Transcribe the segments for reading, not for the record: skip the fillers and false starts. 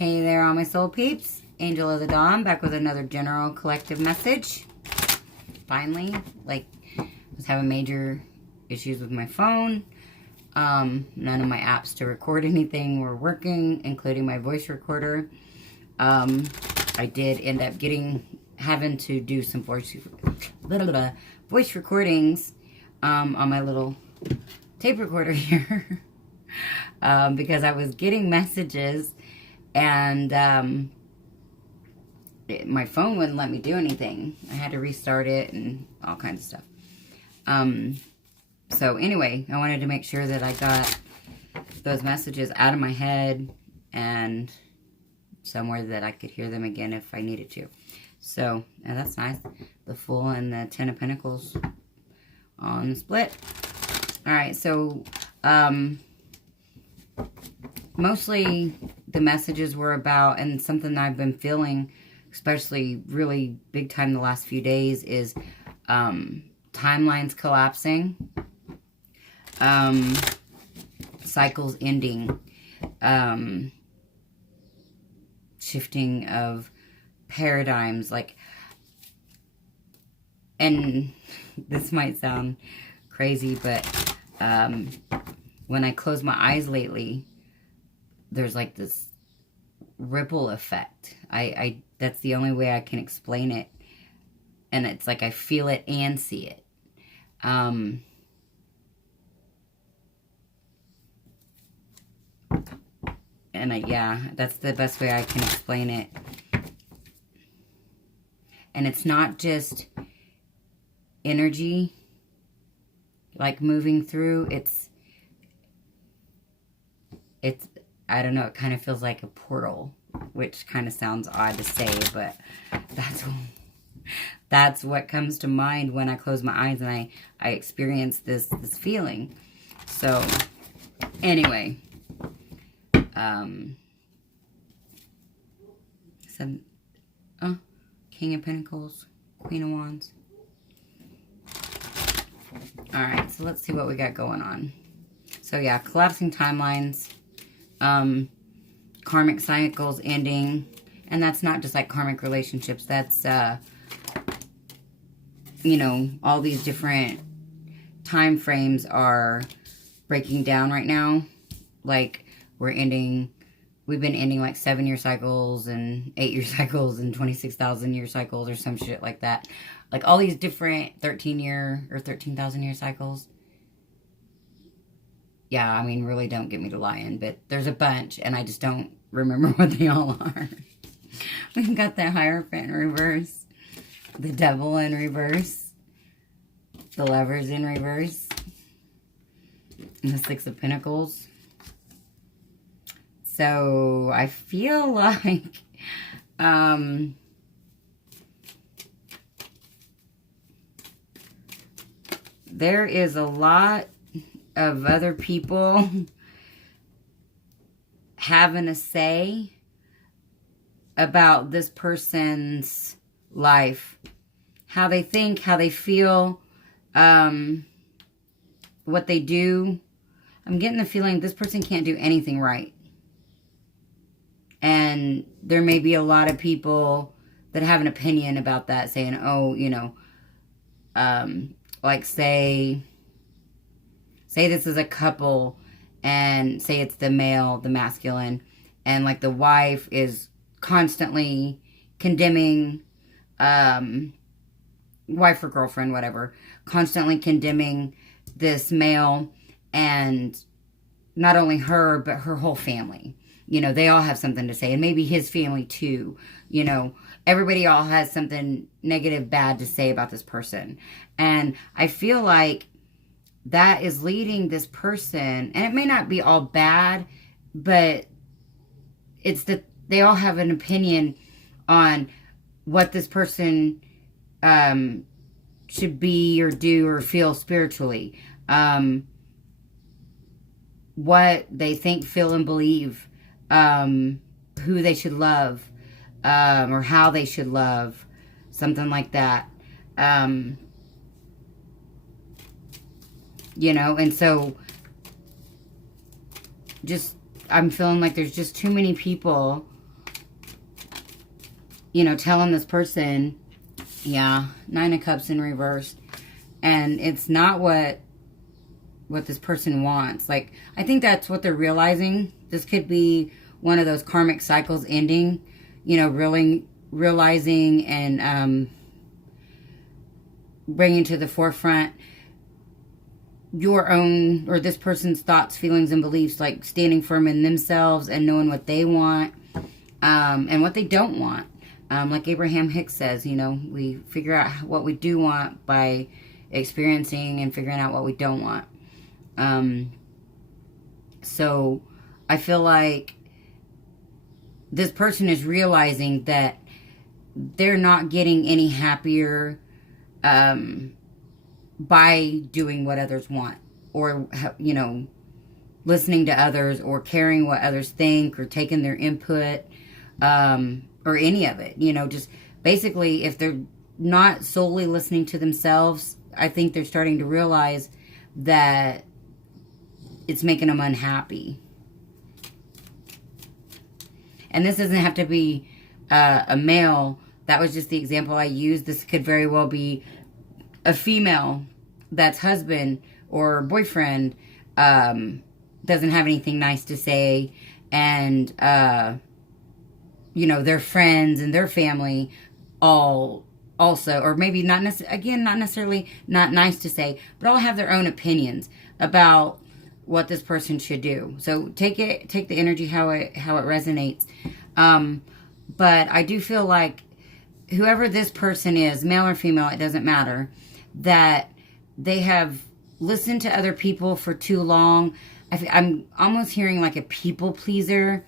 Hey there, all my soul peeps. Angel of the Dawn, back with another general collective message. Finally, I was having major issues with my phone. None of my apps to record anything were working, including my voice recorder. I did end up having to do some voice recordings on my little tape recorder here because I was getting messages and my phone wouldn't let me do anything. I had to restart it and all kinds of stuff. So anyway, I wanted to make sure that I got those messages out of my head and somewhere that I could hear them again if I needed to. So, and that's nice. The Fool and the Ten of Pentacles on the split. Alright, so, mostly the messages were about, and something I've been feeling, especially really big time the last few days, is timelines collapsing, cycles ending, shifting of paradigms, and this might sound crazy, but when I close my eyes lately, there's this ripple effect. That's the only way I can explain it. And it's like I feel it and see it. Yeah, that's the best way I can explain it. And it's not just energy, moving through. It's I don't know, it kind of feels like a portal, which kind of sounds odd to say, but that's what comes to mind when I close my eyes and I experience this feeling. So, anyway, King of Pentacles, Queen of Wands. Alright, so let's see what we got going on. So yeah, collapsing timelines, karmic cycles ending, and that's not just karmic relationships, that's, all these different time frames are breaking down right now. We've been ending 7-year cycles and 8-year cycles and 26,000-year cycles or some shit like that. All these different 13-year or 13,000-year cycles. Yeah, I mean, really don't get me to lying, but there's a bunch, and I just don't remember what they all are. We've got the Hierophant in reverse, the Devil in reverse, the Lovers in reverse, and the Six of Pentacles. So, I feel like, there is a lot of other people having a say about this person's life. How they think, how they feel, what they do. I'm getting the feeling this person can't do anything right. And there may be a lot of people that have an opinion about that, saying, oh, say this is a couple, and say it's the male, the masculine, and the wife is constantly condemning, wife or girlfriend, whatever, constantly condemning this male, and not only her, but her whole family. They all have something to say, and maybe his family too. Everybody all has something negative, bad to say about this person. And I feel like that is leading this person, and it may not be all bad, but it's that they all have an opinion on what this person should be or do or feel spiritually. What they think, feel, and believe. Who they should love, or how they should love, something like that. And so I'm feeling like there's just too many people you know, telling this person, yeah, Nine of Cups in reverse. And it's not what this person wants. Like, I think that's what they're realizing. This could be one of those karmic cycles ending, you know, really realizing and bringing to the forefront your own, or this person's thoughts, feelings, and beliefs, like standing firm in themselves and knowing what they want and what they don't want. Like Abraham Hicks says, you know, we figure out what we do want by experiencing and figuring out what we don't want. So I feel like this person is realizing that they're not getting any happier by doing what others want, or, you know, listening to others, or caring what others think, or taking their input, or any of it. You know, just basically, if they're not solely listening to themselves, I think they're starting to realize that it's making them unhappy. And this doesn't have to be a male. That was just the example I used. This could very well be a female that's husband or boyfriend doesn't have anything nice to say, and you know, their friends and their family all also, or maybe not necessarily not nice to say, but all have their own opinions about what this person should do. So take the energy how it resonates. But I do feel like whoever this person is, male or female, it doesn't matter, that they have listened to other people for too long. I'm almost hearing like a people pleaser.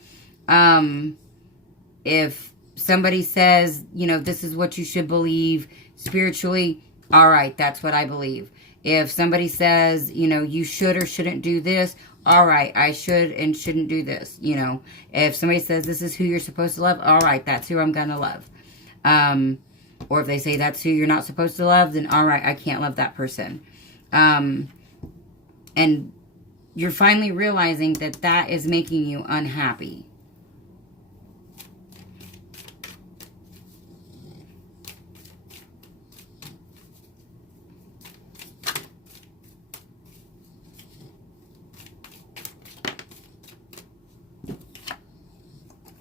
If somebody says, you know, this is what you should believe spiritually, all right, that's what I believe. If somebody says, you know, you should or shouldn't do this, all right, I should and shouldn't do this. You know, if somebody says this is who you're supposed to love, all right, that's who I'm going to love. Or if they say that's who you're not supposed to love, then all right, I can't love that person. And you're finally realizing that that is making you unhappy.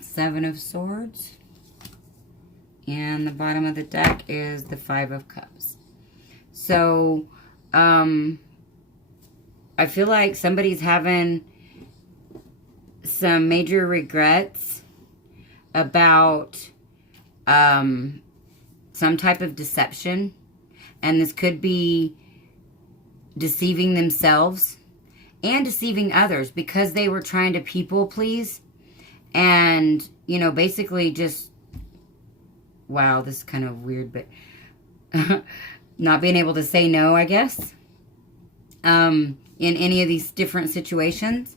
Seven of Swords. And the bottom of the deck is the Five of Cups. So, I feel like somebody's having some major regrets about some type of deception. And this could be deceiving themselves and deceiving others because they were trying to people please. And, you know, basically just, wow, this is kind of weird, but not being able to say no, I guess, in any of these different situations.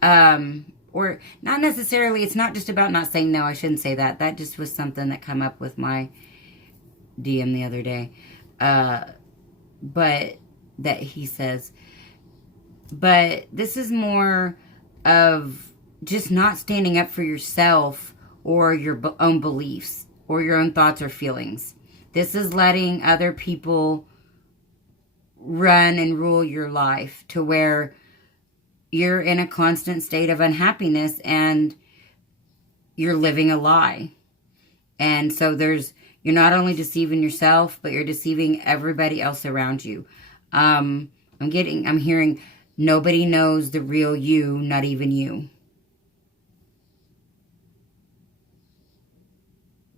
Or not necessarily, it's not just about not saying no, I shouldn't say that. That just was something that came up with my DM the other day. But that he says, but this is more of just not standing up for yourself or your own beliefs or your own thoughts or feelings. This is letting other people run and rule your life to where you're in a constant state of unhappiness and you're living a lie. And so you're not only deceiving yourself, but you're deceiving everybody else around you. I'm hearing nobody knows the real you, not even you.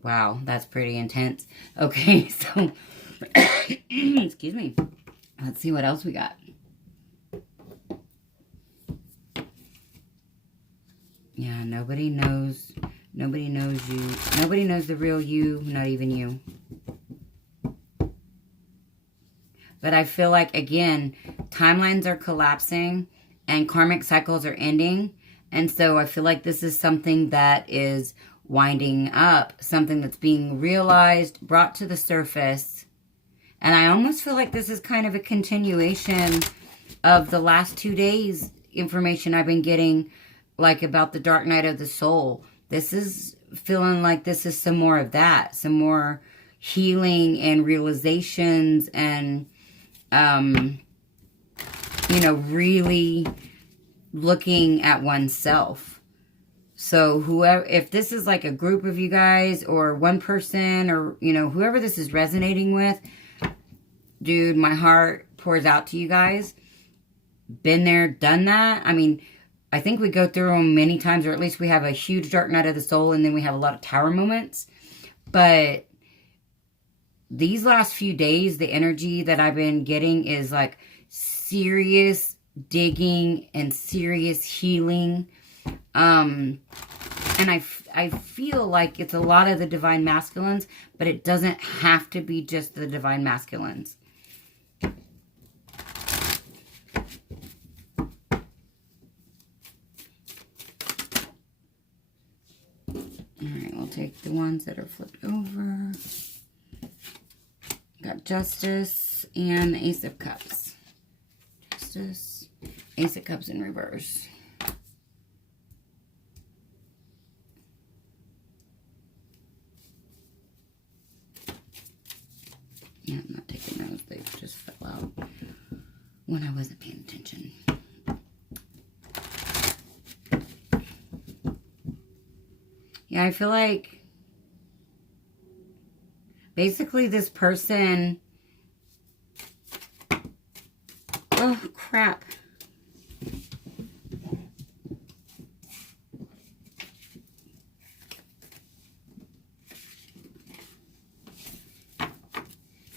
Wow, that's pretty intense. Okay, so, excuse me. Let's see what else we got. Yeah, nobody knows you. Nobody knows the real you, not even you. But I feel like, again, timelines are collapsing and karmic cycles are ending. And so I feel like this is something that is winding up, something that's being realized, brought to the surface. And I almost feel like this is kind of a continuation of the last 2 days information I've been getting, like about the dark night of the soul. This is feeling like this is some more of that, some more healing and realizations and, you know, really looking at oneself. So whoever, if this is like a group of you guys or one person or, you know, whoever this is resonating with, dude, my heart pours out to you guys. Been there, done that. I mean, I think we go through them many times, or at least we have a huge dark night of the soul, and then we have a lot of tower moments. But these last few days, the energy that I've been getting is like serious digging and serious healing. And I feel like it's a lot of the divine masculines, but it doesn't have to be just the divine masculines. Alright, we'll take the ones that are flipped over. Got Justice and the Ace of Cups. Justice, Ace of Cups in reverse. Yeah, I'm not taking those. They just fell out when I wasn't paying attention. Yeah, I feel like basically this person... Oh, crap.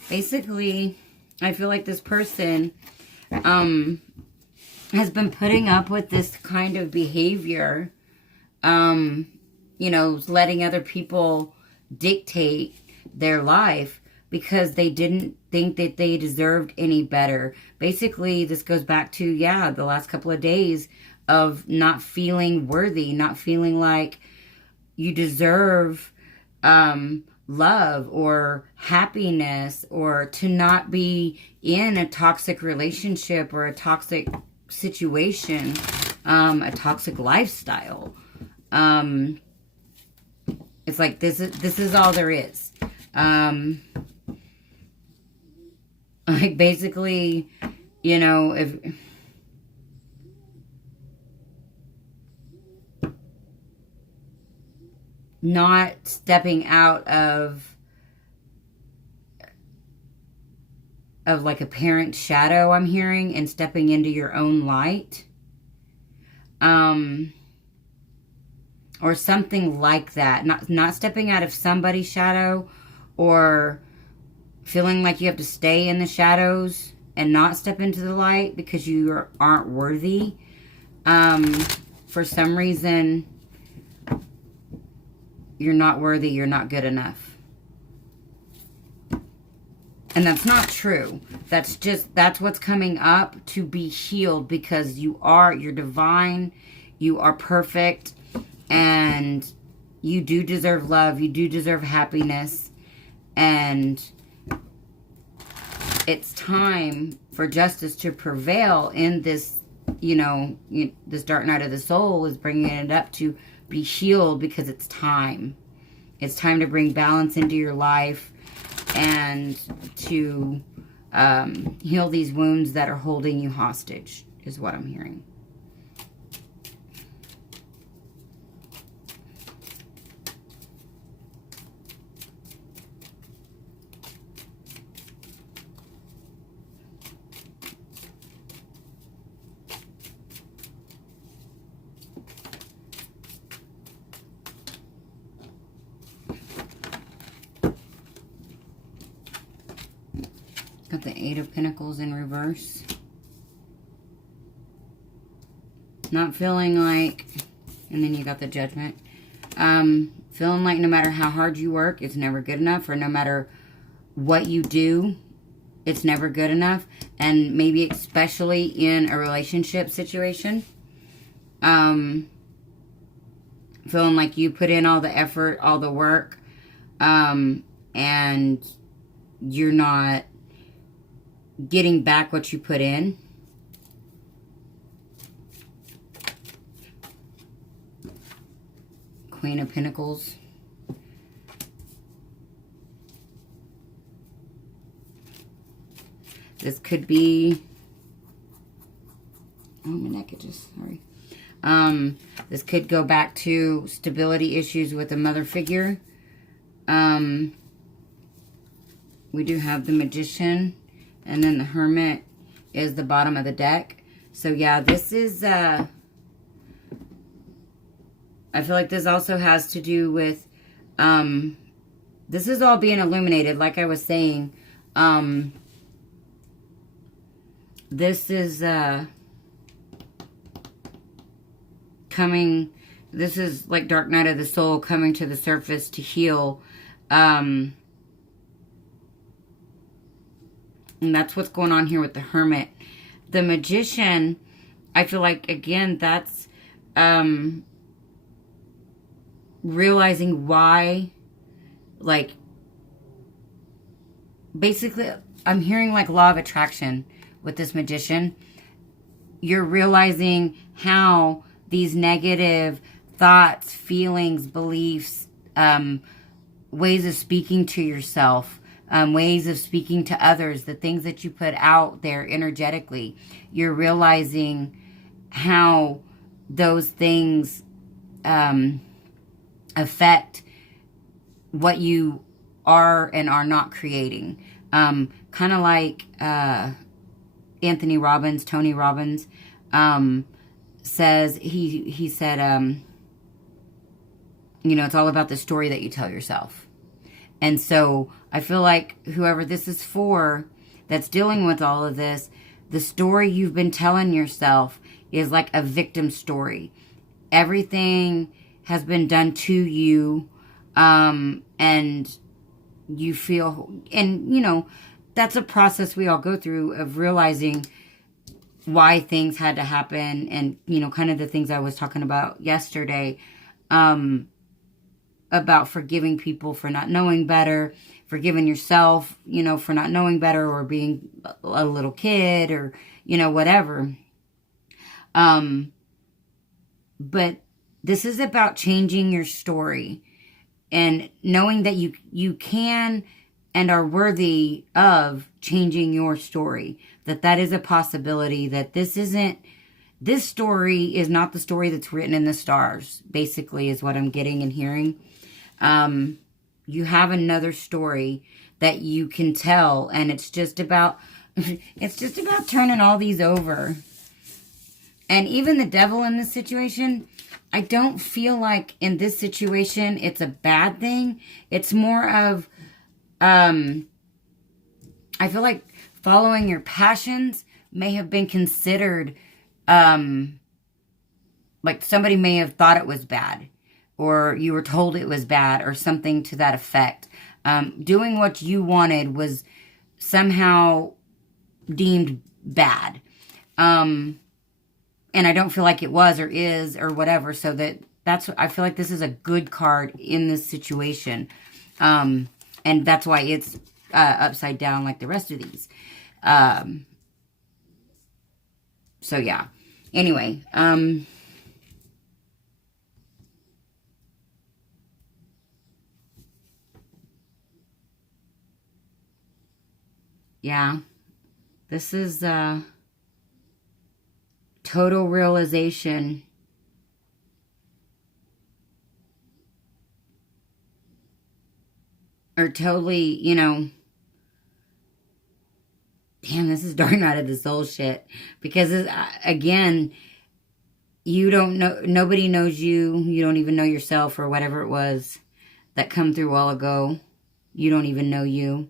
Basically, I feel like this person has been putting up with this kind of behavior, you know, letting other people dictate their life because they didn't think that they deserved any better. Basically, this goes back to, yeah, the last couple of days of not feeling worthy, not feeling like you deserve love or happiness, or to not be in a toxic relationship or a toxic situation, a toxic lifestyle. It's like this is all there is. Like basically, you know, if not stepping out of like a parent's shadow, I'm hearing, and stepping into your own light. Or something like that. Not stepping out of somebody's shadow, or feeling like you have to stay in the shadows and not step into the light because you aren't worthy. For some reason, you're not worthy, you're not good enough. And that's not true. That's what's coming up to be healed, because you're divine, you are perfect, and you do deserve love, you do deserve happiness, and it's time for justice to prevail in this, you know, this dark night of the soul is bringing it up to be healed, because it's time. It's time to bring balance into your life and to heal these wounds that are holding you hostage, is what I'm hearing. Got the Eight of Pentacles in reverse. Not feeling like, and then you got the Judgment. Feeling like no matter how hard you work, it's never good enough, or no matter what you do, it's never good enough. And maybe especially in a relationship situation. Feeling like you put in all the effort, all the work, and you're not getting back what you put in. Queen of Pentacles. This could be, oh, my neck itches, sorry. This could go back to stability issues with a mother figure. We do have the Magician, and then the Hermit is the bottom of the deck. So yeah, this is, I feel like this also has to do with, this is all being illuminated, like I was saying. This is, coming, this is like Dark Night of the Soul coming to the surface to heal. And that's what's going on here with the Hermit. The Magician, I feel like, again, that's realizing why, like, basically, I'm hearing like law of attraction with this Magician. You're realizing how these negative thoughts, feelings, beliefs, ways of speaking to yourself, ways of speaking to others, the things that you put out there energetically, you're realizing how those things affect what you are and are not creating. Kind of like Tony Robbins, says, he said, you know, it's all about the story that you tell yourself. And so I feel like whoever this is for that's dealing with all of this, the story you've been telling yourself is like a victim story. Everything has been done to you, and you feel, and you know, that's a process we all go through of realizing why things had to happen, and you know, kind of the things I was talking about yesterday, about forgiving people for not knowing better, forgiving yourself, you know, for not knowing better, or being a little kid, or you know, whatever. But this is about changing your story and knowing that you can and are worthy of changing your story. That is a possibility, that this story is not the story that's written in the stars, basically, is what I'm getting and hearing. You have another story that you can tell, and it's just about turning all these over. And even the devil in this situation, I don't feel like in this situation it's a bad thing. It's more of, I feel like following your passions may have been considered, like somebody may have thought it was bad, or you were told it was bad, or something to that effect. Doing what you wanted was somehow deemed bad. And I don't feel like it was or is or whatever. So that's I feel like this is a good card in this situation. And that's why it's upside down like the rest of these. So yeah. Anyway, yeah. This is total realization. Or totally, you know, damn, this is Dark Night of the Soul shit. Because, again, you don't know, nobody knows you. You don't even know yourself, or whatever it was that come through a while ago. You don't even know you.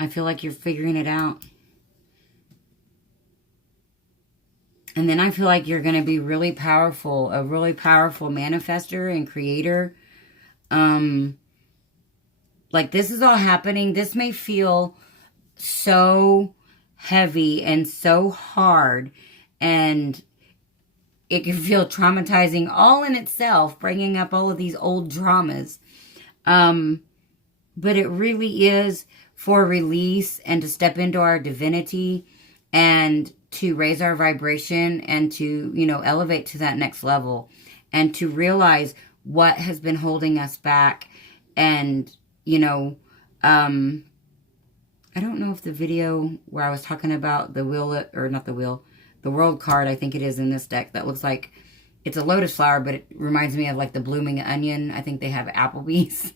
I feel like you're figuring it out. And then I feel like you're going to be really powerful, a really powerful manifester and creator. Like this is all happening. This may feel so heavy and so hard, and it can feel traumatizing all in itself, bringing up all of these old dramas. But it really is for release and to step into our divinity and to raise our vibration and to, you know, elevate to that next level and to realize what has been holding us back. And, you know, I don't know if the video where I was talking about the wheel, or not the wheel, the world card, I think it is in this deck, that looks like it's a lotus flower, but it reminds me of like the blooming onion. I think they have Applebee's.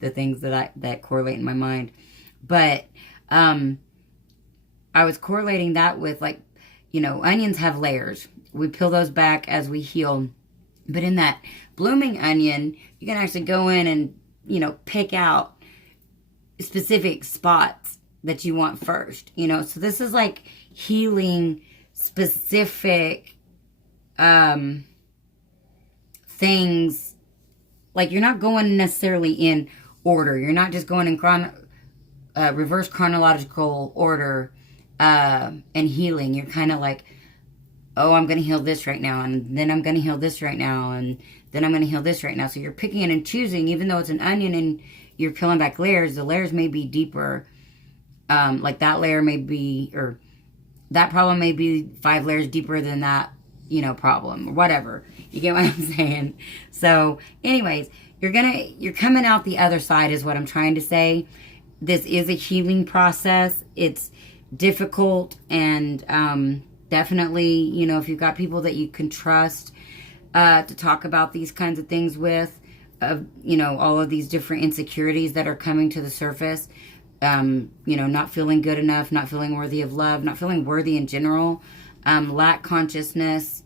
The things that correlate in my mind. But I was correlating that with, like, you know, onions have layers. We peel those back as we heal. But in that blooming onion, you can actually go in and, you know, pick out specific spots that you want first, you know. So this is like healing specific things. Like, you're not going necessarily in order. You're not just going in reverse chronological order and healing. You're kind of like, oh, I'm going to heal this right now, and then I'm going to heal this right now, and then I'm going to heal this right now. So you're picking and choosing, even though it's an onion and you're peeling back layers, the layers may be deeper. Like that layer may be, or that problem may be 5 layers deeper than that, you know, problem, or whatever. You get what I'm saying? So anyways, you're coming out the other side is what I'm trying to say. This is a healing process. It's difficult, and definitely, you know, if you've got people that you can trust to talk about these kinds of things with, you know, all of these different insecurities that are coming to the surface, you know, not feeling good enough, not feeling worthy of love, not feeling worthy in general, lack consciousness,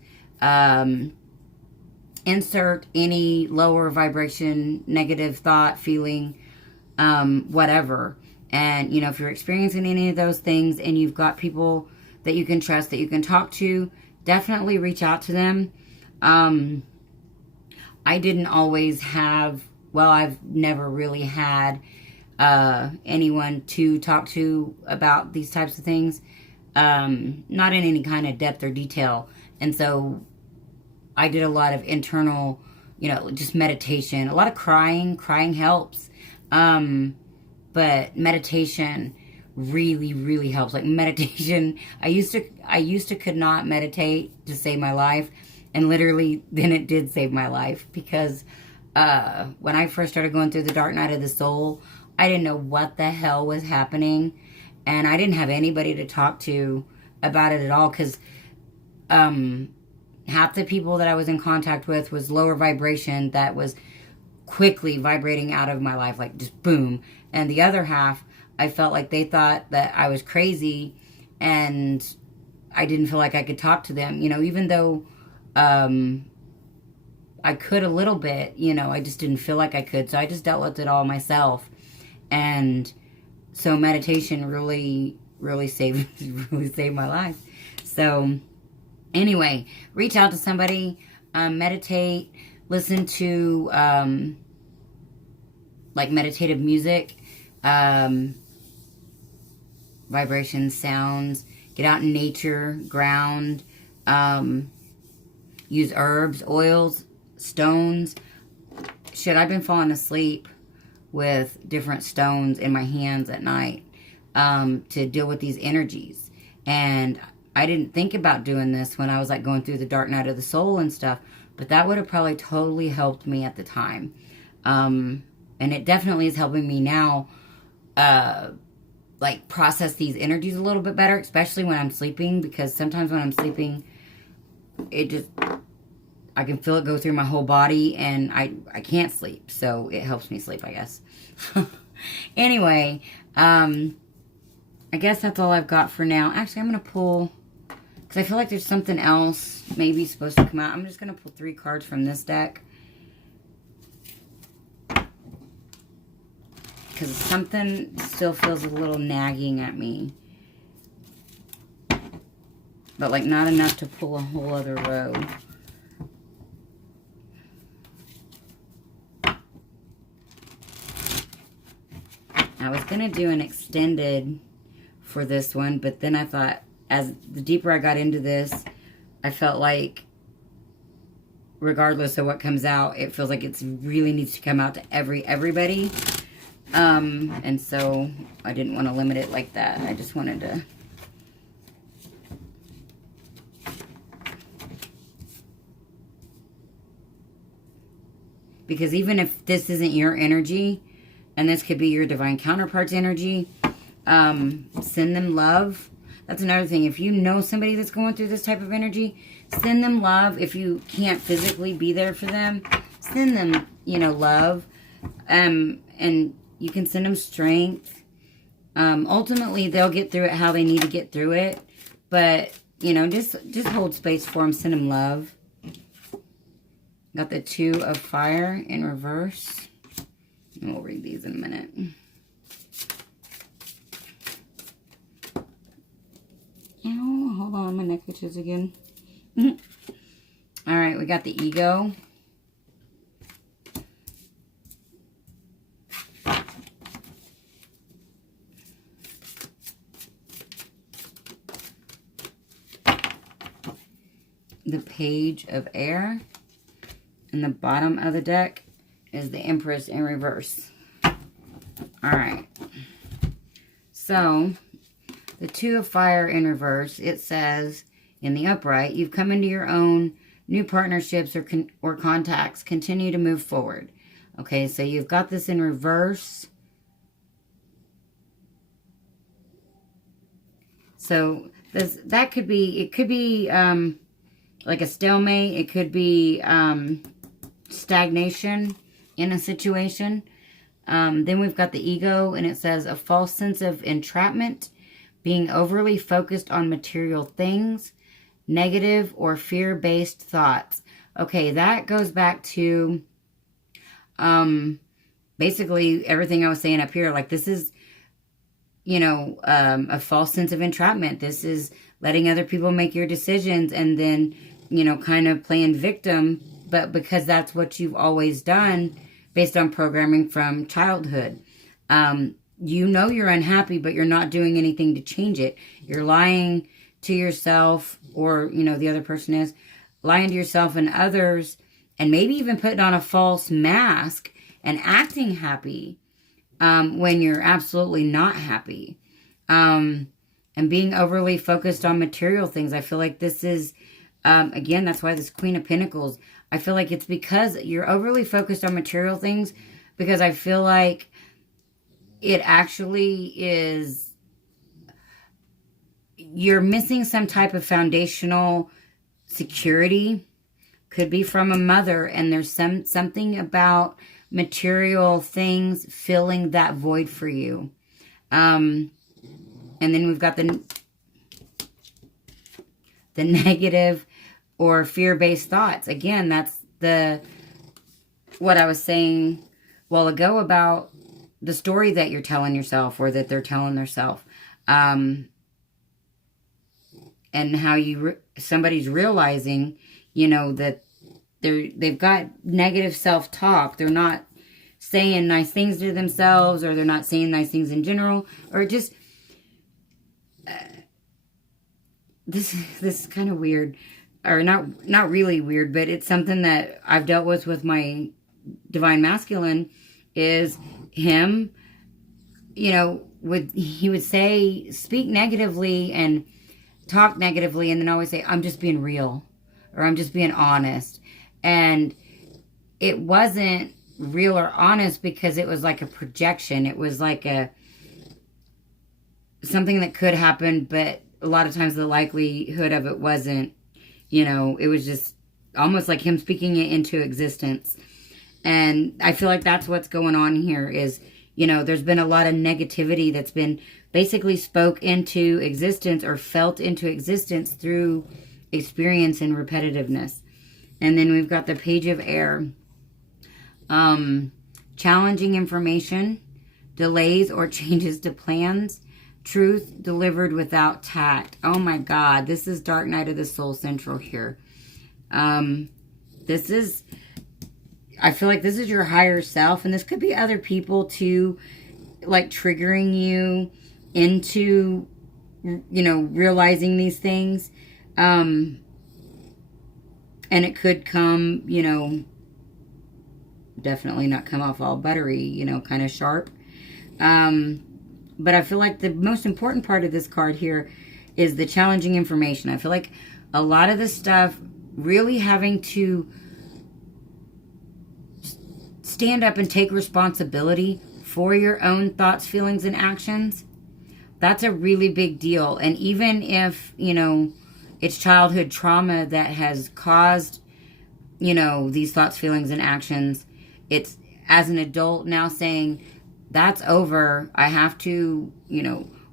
insert any lower vibration, negative thought, feeling, whatever. And, you know, if you're experiencing any of those things and you've got people that you can trust, that you can talk to, definitely reach out to them. I didn't always have, well, I've never really had anyone to talk to about these types of things, not in any kind of depth or detail. And so I did a lot of internal, you know, just meditation, a lot of crying. Crying helps. But meditation really, really helps. Like meditation, I used to could not meditate to save my life. And literally, then it did save my life, because when I first started going through the dark night of the soul, I didn't know what the hell was happening. And I didn't have anybody to talk to about it at all, because half the people that I was in contact with was lower vibration that was quickly vibrating out of my life, like just boom. And the other half, I felt like they thought that I was crazy, and I didn't feel like I could talk to them, you know, even though I could a little bit, you know, I just didn't feel like I could. So I just dealt with it all myself. And so meditation really, really saved my life. So anyway, reach out to somebody, meditate, listen to like meditative music, vibrations, sounds, get out in nature, ground, use herbs, oils, stones. Shit, I've been falling asleep with different stones in my hands at night to deal with these energies. And I didn't think about doing this when I was like going through the dark night of the soul and stuff, but that would have probably totally helped me at the time. And it definitely is helping me now, like process these energies a little bit better, especially when I'm sleeping, because sometimes when I'm sleeping, it just, I can feel it go through my whole body, and I can't sleep. So it helps me sleep, I guess. Anyway, I guess that's all I've got for now. Actually, I'm going to pull, because I feel like there's something else maybe supposed to come out. I'm just going to pull 3 cards from this deck, because something still feels a little nagging at me. But like not enough to pull a whole other row. I was going to do an extended for this one, but then I thought, as the deeper I got into this, I felt like regardless of what comes out, it feels like it really needs to come out to everybody. And so I didn't want to limit it like that. I just wanted to Because even if this isn't your energy, and this could be your divine counterpart's energy, send them love. That's another thing. If you know somebody that's going through this type of energy, send them love. If you can't physically be there for them, send them, love. And you can send them strength. Ultimately, they'll get through it how they need to get through it. But, just hold space for them. Send them love. Got the 2 of Fire in reverse. And we'll read these in a minute. Ow, hold on, my neck itches again. All right, we got the Ego. The Page of Air. And the bottom of the deck is the Empress in reverse. Alright. So, the 2 of Fire in reverse, it says, in the upright, you've come into your own new partnerships or contacts. Continue to move forward. Okay, so you've got this in reverse. So, that could be, it could be like a stalemate. It could be stagnation in a situation. Then we've got the Ego, and it says a false sense of entrapment, being overly focused on material things, negative or fear-based thoughts. Okay, that goes back to basically everything I was saying up here. Like, this is, a false sense of entrapment. This is letting other people make your decisions and then, kind of playing victim, but because that's what you've always done based on programming from childhood. You're unhappy, but you're not doing anything to change it. You're lying to yourself, or, the other person is lying to yourself and others, and maybe even putting on a false mask and acting happy when you're absolutely not happy. And being overly focused on material things. I feel like this is, again, that's why this Queen of Pentacles, I feel like it's because you're overly focused on material things, because I feel like it actually is, you're missing some type of foundational security. Could be from a mother, and there's something about material things filling that void for you. And then we've got the negative or fear-based thoughts. Again, that's what I was saying a while ago about the story that you're telling yourself, or that they're telling themselves. And how somebody's realizing, that they've got negative self-talk. They're not saying nice things to themselves, or they're not saying nice things in general, or just this is kind of weird, or not really weird, but it's something that I've dealt with my divine masculine. Is him, he would speak negatively and talk negatively, and then always say, I'm just being real, or I'm just being honest. And it wasn't real or honest, because it was like a projection. It was like something that could happen, but a lot of times the likelihood of it wasn't, it was just almost like him speaking it into existence. And I feel like that's what's going on here is, there's been a lot of negativity that's been basically spoke into existence, or felt into existence through experience and repetitiveness. And then we've got the Page of Air. Challenging information, delays or changes to plans, truth delivered without tact. Oh my God, this is Dark Night of the Soul Central here. This is, I feel like this is your higher self, and this could be other people too, like triggering you into, realizing these things. And it could come, definitely not come off all buttery, kind of sharp. But I feel like the most important part of this card here is the challenging information. I feel like a lot of this stuff really having to stand up and take responsibility for your own thoughts, feelings, and actions, that's a really big deal. And even if, it's childhood trauma that has caused, these thoughts, feelings, and actions, it's as an adult now saying, that's over. I have to,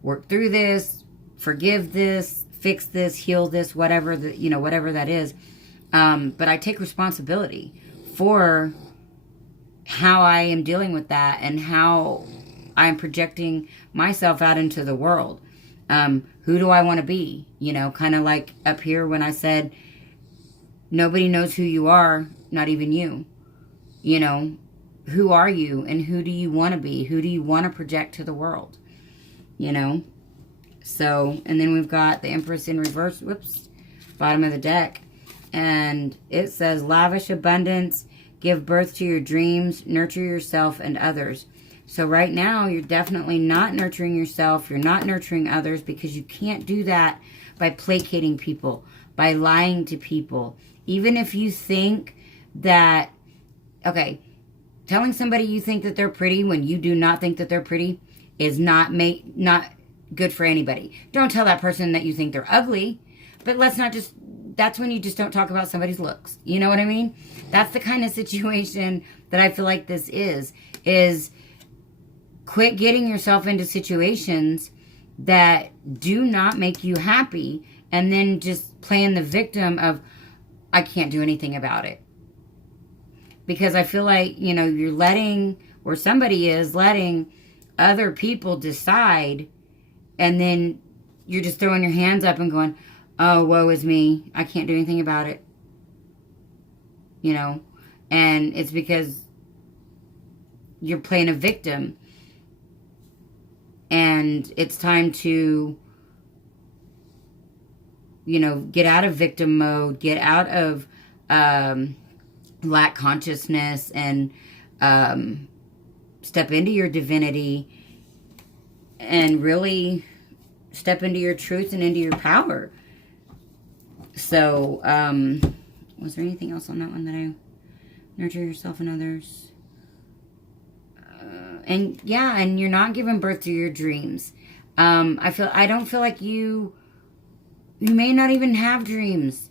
work through this, forgive this, fix this, heal this, whatever whatever that is. But I take responsibility for how I am dealing with that and how I'm projecting myself out into the world. Who do I want to be? Kind of like up here when I said, nobody knows who you are, not even you. Who are you and who do you want to be? Who do you want to project to the world? So, and then we've got the Empress in reverse, bottom of the deck. And it says, lavish abundance, give birth to your dreams, nurture yourself and others. So right now, you're definitely not nurturing yourself. You're not nurturing others because you can't do that by placating people, by lying to people. Even if you think that, telling somebody you think that they're pretty when you do not think that they're pretty is not good for anybody. Don't tell that person that you think they're ugly, but that's when you just don't talk about somebody's looks. You know what I mean? That's the kind of situation that I feel like this is quit getting yourself into situations that do not make you happy and then just playing the victim of, I can't do anything about it. Because I feel like, you're letting, or somebody is letting other people decide, and then you're just throwing your hands up and going, oh, woe is me. I can't do anything about it. And it's because you're playing a victim. And it's time to, get out of victim mode, get out of lack consciousness, and step into your divinity and really step into your truth and into your power. So, was there anything else on that one that I nurture yourself and others? And you're not giving birth to your dreams. I don't feel like you may not even have dreams,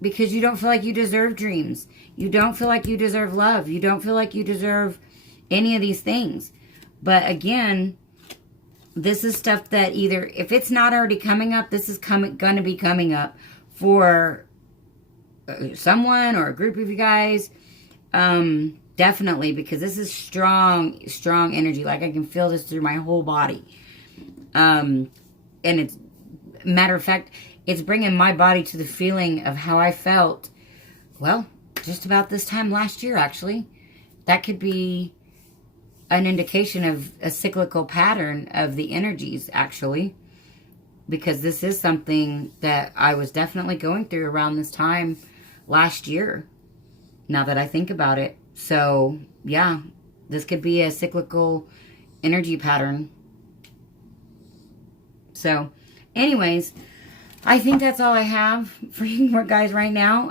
because you don't feel like you deserve dreams. You don't feel like you deserve love. You don't feel like you deserve any of these things. But again, this is stuff that either, if it's not already coming up, this is going to be coming up for someone or a group of you guys. Definitely, because this is strong energy. I can feel this through my whole body. And it's, matter of fact, it's bringing my body to the feeling of how I felt, just about this time last year, actually. That could be an indication of a cyclical pattern of the energies, actually. Because this is something that I was definitely going through around this time last year, now that I think about it. So, this could be a cyclical energy pattern. So, anyways, I think that's all I have for you guys right now.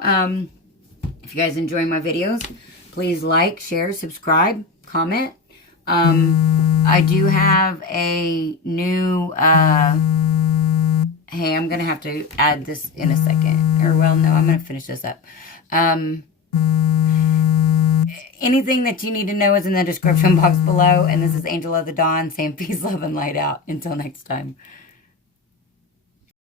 If you guys enjoy my videos, please like, share, subscribe, comment. I do have a new, hey, I'm going to have to add this in a second. No, I'm going to finish this up. Anything that you need to know is in the description box below. And this is Angel of the Dawn saying peace, love, and light out. Until next time.